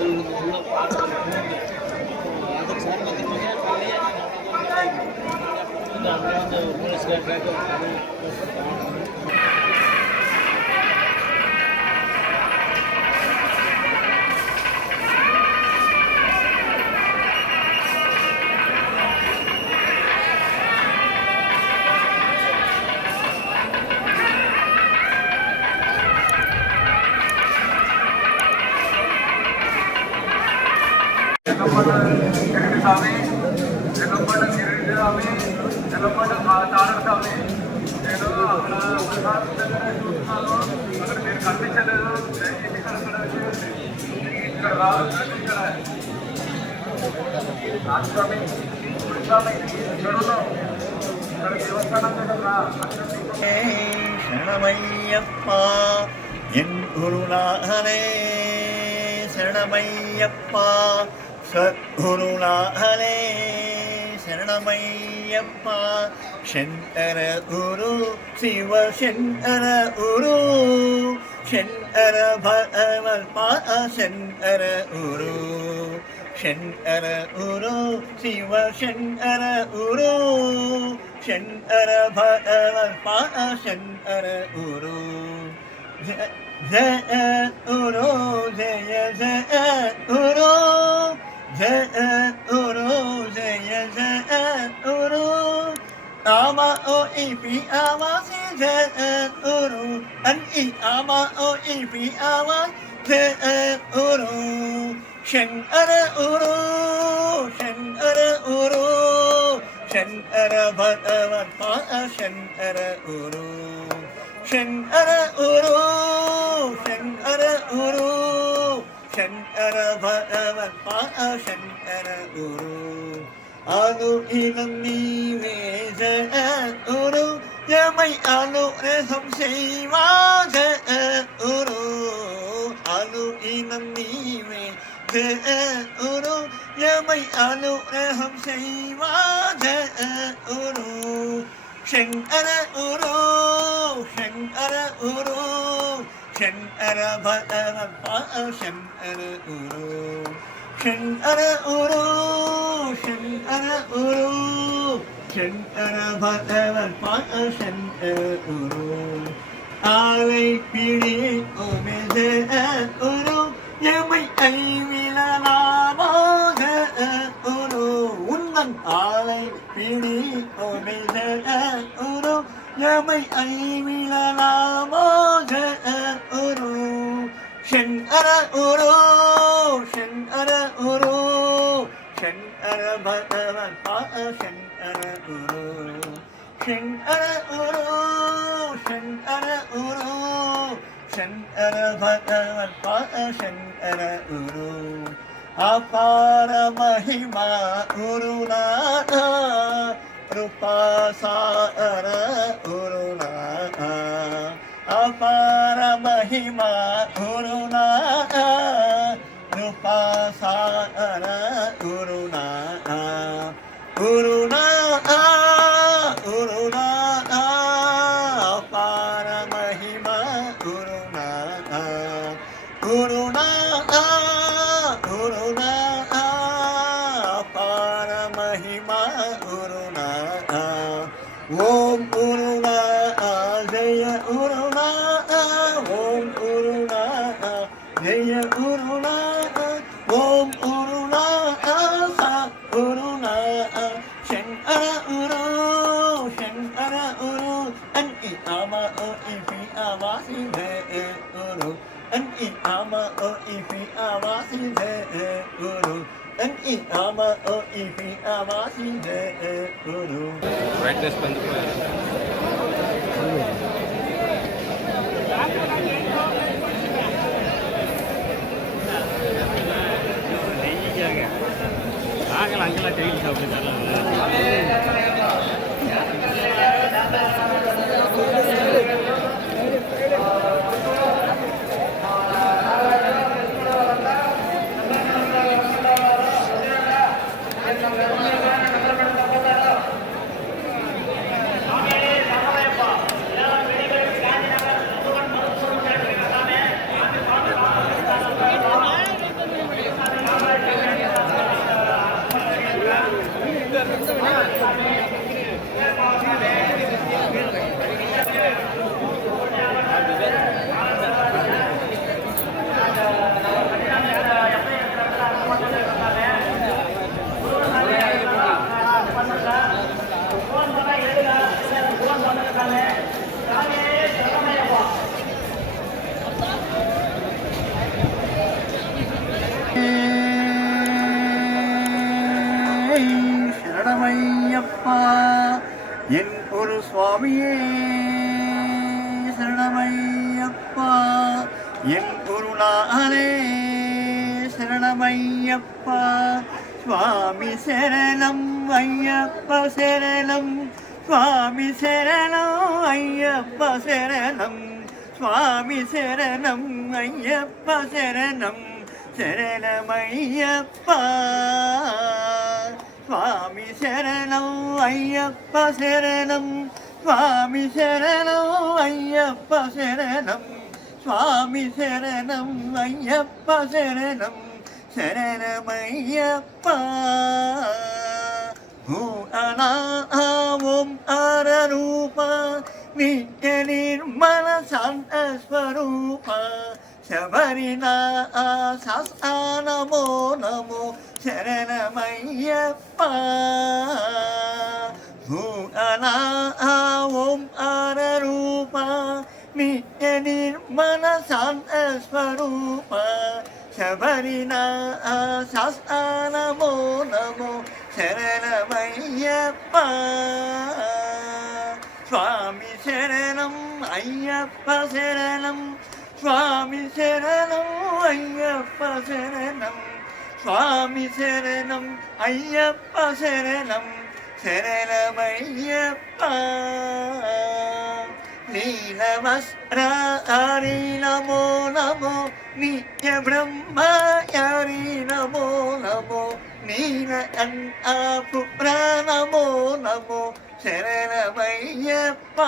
আমরা నేను ఆమె తెల్లపాట తాడతామే నేను అక్కడ ఒకసారి చూస్తున్నాను అక్కడ మీరు కనిపించలేదు ఇక్కడ ఇక్కడ రావాలి ఇక్కడ రాష్ట్రమే గుడిసామే చెడులో ఇక్కడ దేవస్థానం కదా శరణమయ్యప్పా என் குருநாதனே சரணமையப்பா சத்குருநாதனே ಶರಣಮಯ್ಯಪ್ಪ ಶಂಕರ ಗುರು ಶಿವ ಶಂಕರ ಗುರು ಶಂಕರ ಭಗವಲ್ಪ ಶಂಕರ ಗುರು ಶಂಕರ ಗುರು ಶಿವ ಶಂಕರ ಗುರು ಶಂಕರ ಭಗವಲ್ಪ ಶಂಕರ ಗುರು ಜಯ ಗುರು ಜಯ ಜಯ ಗುರು Zeyn Uru, Zeyn Zeyn Uru. Ama o ama si Uru. An i ama o ama Zeyn Uru. Shen ara Uru, Shen ara Uru. Shen ara Bhagavat Pa'a Shen ara Uru. Shen ara Uru, Shen ara Uru. பரபரவன் பாசங்கர குரு அனுகிலம் நீவேச குரு எமை அனுரசம் செய்வாக குரு அனுகிலம் நீவே குரு எமை அனுரசம் செய்வாக குரு சங்கர குரு சங்கர குரு ஷன்னர பதர ஷன்னர உரு ஷன்னர உரு ஷன்னர உரு ஷன்னர பதர ஷன்னர உரு ஆலை பிடி உமித உரு எமை ஐவிலனாமாக உரு உன்னன் ஆலை பிடி உமித உரு எமை ஐவிலாமாக ஒரு சென் அர ஒரு சென் அர ஒரு சென் அர பகவன் சென் அர ஒரு சென் அர ஒரு சென் அர ஒரு சென் அர பகவன் சென் அர ஒரு அபார மகிமா Gurunatha rupa sara uruna apara mahima uruna in ama o ifin ama şimdi bunu. Brightness bandı koyar. நாங்கள் அங்கெல்லாம் டெய்லி சாப்பிட்டு സ്വാമി ശരണം അയ്യപ്പ ശരണം. സ്വാമി ശരണം അയ്യപ്പ ശരണം. സ്വാമി ശരണം അയ്യപ്പ ശരണം. ശരണമയ്യപ്പ. സ്വാമി ശരണം അയ്യപ്പ ശരണം. സ്വാമി ശരണം അയ്യപ്പ ശരണം. സ്വാമി ശരണം അയ്യപ്പ ശരണം. శరణమయ్యప్ప అనా ఓం అరూప నిత్య నిర్మల శాంత స్వరూప శబరిన నమో నమో శరణమయ్యప్ప అనా ఓం అరూప నిత్య నిర్మల శాంత స్వరూప శబరినా నమో నమో శరణమయ్యప్ప స్వామి శరణం అయ్యప్ప శరణం స్వామి శరణం అయ్యప్ప శరణం స్వామి శరణం అయ్యప్ప శరణం శరణమయ్యప్ప నీలవస్త్రారి నమో నమో నిత్య బ్రహ్మయారి నమో నమో నీన పుత్ర నమో నమో శరణమయ్యప్ప.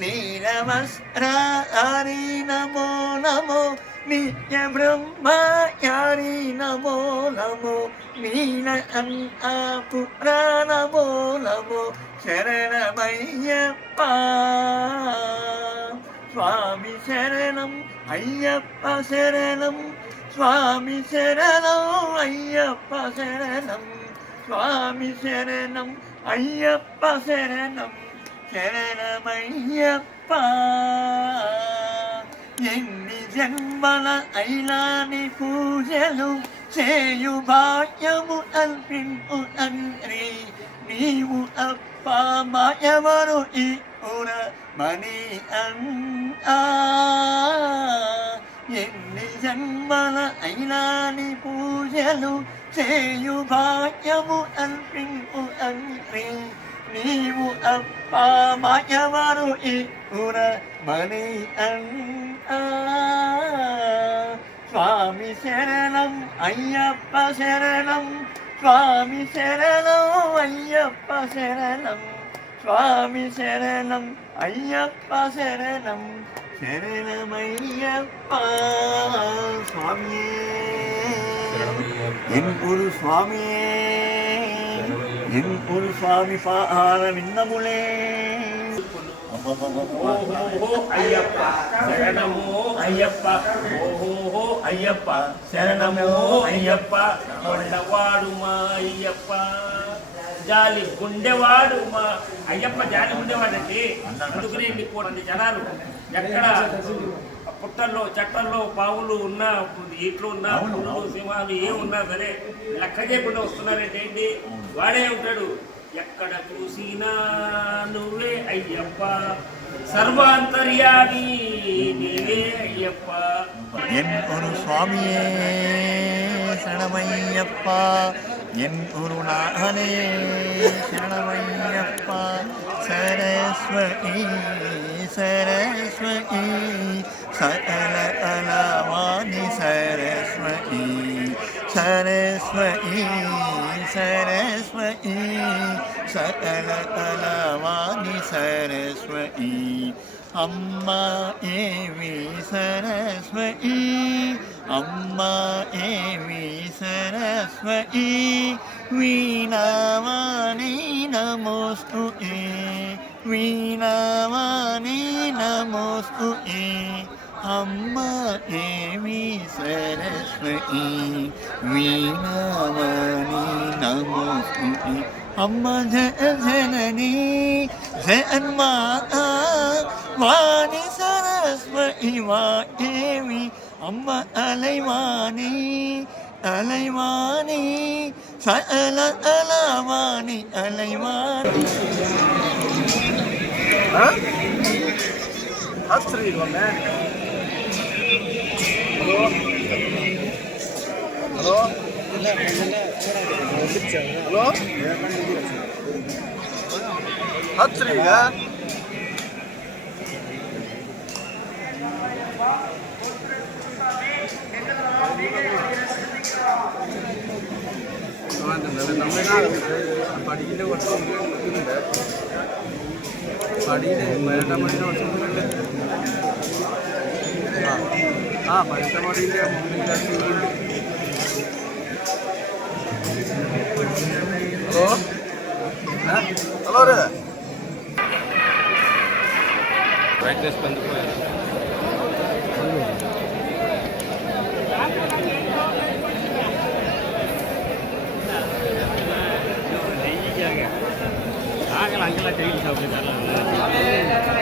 నీలవస్త్రారి నమో నమో నిత్య బ్రహ్మచారి నమో నమో నీన పుత్ర నమో నమో శరణమయ్యప్ప. స్వామి శరణం అయ్యప్ప శరణం. స్వామి శరణం అయ్యప్ప శరణం. స్వామి శరణం అయ్యప్ప శరణం. శరణమయ్యప్ప. ఎన్ని జన్మల ఐలాని పూజలు చేయు భాగ్యము అల్పింపు తండ్రి మాయవరు ఈ పుర మణి ఎన్ని జన్మల అయినాని పూజలు చేయు భాగ్యము అల్పింపు తండ్రి నీవు అప్ప మాయవరు ఈ పుర మణి అంతా స్వామి శరణం అయ్యప్ప శరణం స్వామి శరణం అయ్యప్ప శరణం சுவாமி சரணம் ஐயப்பா சரணம் சரணம் ஐயப்பா சுவாமியே என் ஒரு சுவாமியே என் ஒரு சுவாமி பாட விண்ணமுலே ஐயப்பா சரணமோ ஐயப்பா. ஓஹோ ஐயப்பா. சரணமோ ஐயப்பா. கொள்ளவாடுமா ஐயப்பா. జాలి గుండెవాడు మా అయ్యప్ప జాలి గుండెవాడండి. అందుకనే ఇన్ని కోటి జనాలు. ఎక్కడ పుట్టల్లో చెట్టల్లో పావులు ఉన్నా ఇట్లు ఉన్నా పులులు సింహాలు ఏ ఉన్నా సరే లెక్క చేయకుండా వస్తున్నారంటే ఏంటి? వాడే ఉంటాడు. ఎక్కడ చూసినా నువ్వే అయ్యప్ప. சர்வாந்தர்யாமி நீவே ஐயப்பா என் ஒரு சுவாமியே சரணமையப்பா. என் ஒரு நாளே சரணமையப்பா. சரஸ்வதி சரஸ்வதி சகல அலாவாதி சரஸ்வதி சரஸ்வதி. सरस्वती सकल कलवाणी सरस्वती अम्मा एवी सरस्वती अम्मा एवी सरस्वती वीणावाणी नमोस्तु ए वीणावाणी नमोस्तु ए അമ്മ ദേവി സരസ്വതി വീണമണി നമോ അമ്മ ജനനി ജന്മാതാ വാണി സരസ്വതി വാ ദേവി അമ്മ അലൈവാണി അലൈവാണി സല അലവാണി അലൈവാണി ആ ശ്രീ ஹலோ ஹலோ ಹಚ್ಚಿಗ പടിയിലെ വർഷം പടിയിലെ പതിനെട്ടാം പടിയിലെ വർഷം Halo? Halo, ada? Breakfast bentuk apa Ah, kalau angkat lagi, kita boleh.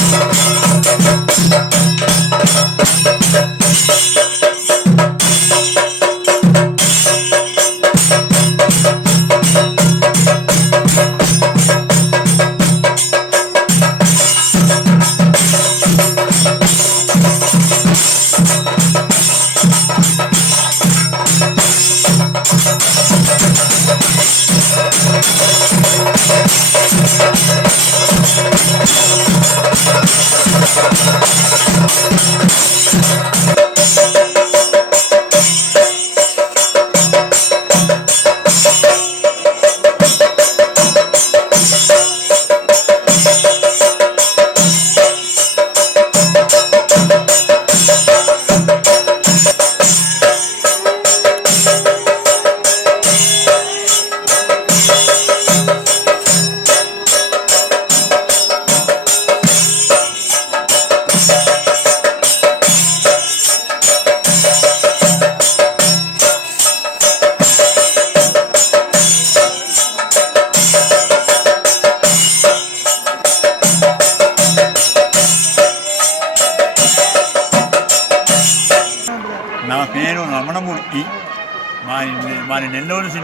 Thank you.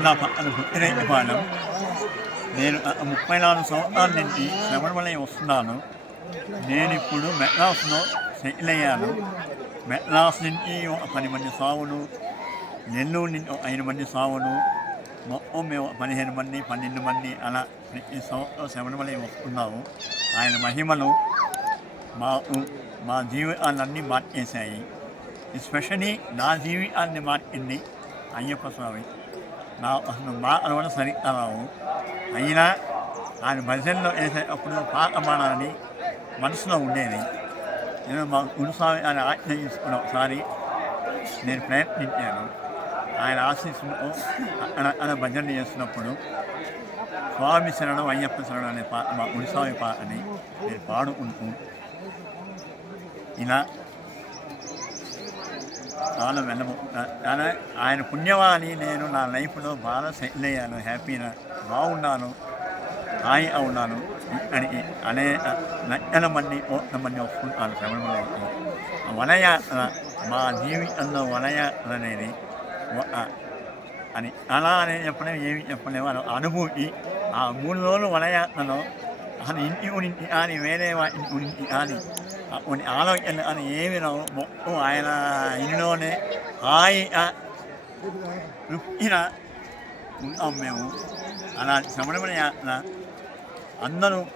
నా జిల్లా పక్కన నేను ముప్పై నాలుగు సంవత్సరాల నుంచి శ్రవణమలై వస్తున్నాను. నేను ఇప్పుడు మెట్రాస్లో సెటిల్ అయ్యాను. మెట్రాస్ నుంచి ఒక పది మంది సావులు నెల్లూరు నుంచి ఒక ఐదు మంది సావులు మొత్తం మేము పదిహేను మంది పన్నెండు మంది అలా ప్రతి సంవత్సరం శ్రవణమలై వస్తున్నాము. ఆయన మహిమలు మాకు మా జీవితాలన్నీ మార్చేశాయి. ఎస్పెషలీ నా జీవితాన్ని మార్చింది అయ్యప్ప స్వామి. నా అసలు మాటలు సరిగ్గా అయినా ఆయన భజనలో వేసేటప్పుడు అప్పుడు పాడాలని మనసులో ఉండేది. నేను మా గురుస్వామి ఆయన ఆజ్ఞ తీసుకున్న ఒకసారి నేను ప్రయత్నించాను. ఆయన ఆశీస్సులతో అక్కడ భజన చేస్తున్నప్పుడు స్వామి శరణం అయ్యప్ప శరణం అనే పాట మా గురుస్వామి పాటని నేను పాడుకుంటూ ఇలా చాలా వెళ్ళము కానీ ఆయన పుణ్యవాణి నేను నా లైఫ్లో బాగా సెటిల్ అయ్యాను హ్యాపీగా బాగున్నాను హాయి ఉన్నాను అని అనేక లక్షల మంది కోట్ల మంది వస్తున్నాను శబరిమలకి వనయాత్ర మా జీవితంలో వనయాత్ర అనేది అని అలా అనేది చెప్పలేము ఏమి చెప్పలేము అని అనుభూతి. ఆ మూడు రోజులు వనయాత్రలో అసలు ఇంటి గురించి కానీ వేరే వాటి గురించి కానీ ఆ కొన్ని ఆలోచనలు అని ఏమి రావు. మొత్తం ఆయన ఇంట్లోనే హాయిగా ఇలా ఉన్నాం మేము. అలాంటి శబరిమల యాత్ర. అందరూ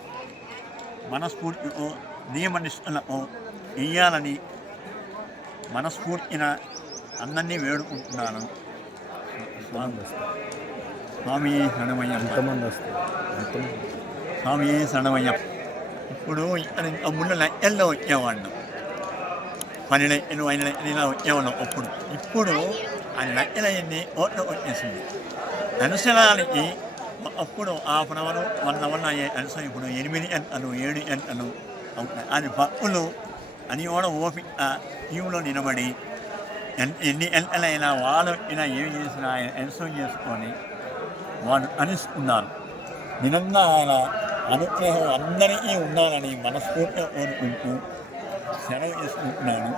మనస్ఫూర్తితో నియమ నిష్ఠలతో వెయ్యాలని మనస్ఫూర్తిన అందరినీ వేడుకుంటున్నాను. స్వామి స్వామి శరణమయ్యప్ప స్వామి శరణమయ్యప్ప. ఇప్పుడు ఇక్కడ ఇంత ముందు లెక్కల్లో వచ్చేవాళ్ళం పని లెక్కలు ఐదు లెక్కలు ఇలా వచ్చేవాళ్ళం అప్పుడు? ఇప్పుడు ఆ లెక్కలన్నీ ఓట్లు వచ్చేసింది. అనుసరానికి అప్పుడు half an hour one hour అయ్యే అనుసరం ఇప్పుడు ఎనిమిది గంటలు ఏడు గంటలు అవుతాయి అది భక్తులు అని కూడా ఓపిక క్యూలో నిలబడి ఎన్ని గంటలైనా వాళ్ళు ఇలా ఏమి చేసినా ఆయన ఎన్సోన్ చేసుకొని వాళ్ళు అనుసుకున్నారు. నిజంగా ఆయన అనుగ్రహం అందరికీ ఉండాలని మనస్ఫూర్తిగా కోరుకుంటూ సెలవు చేసుకుంటున్నాను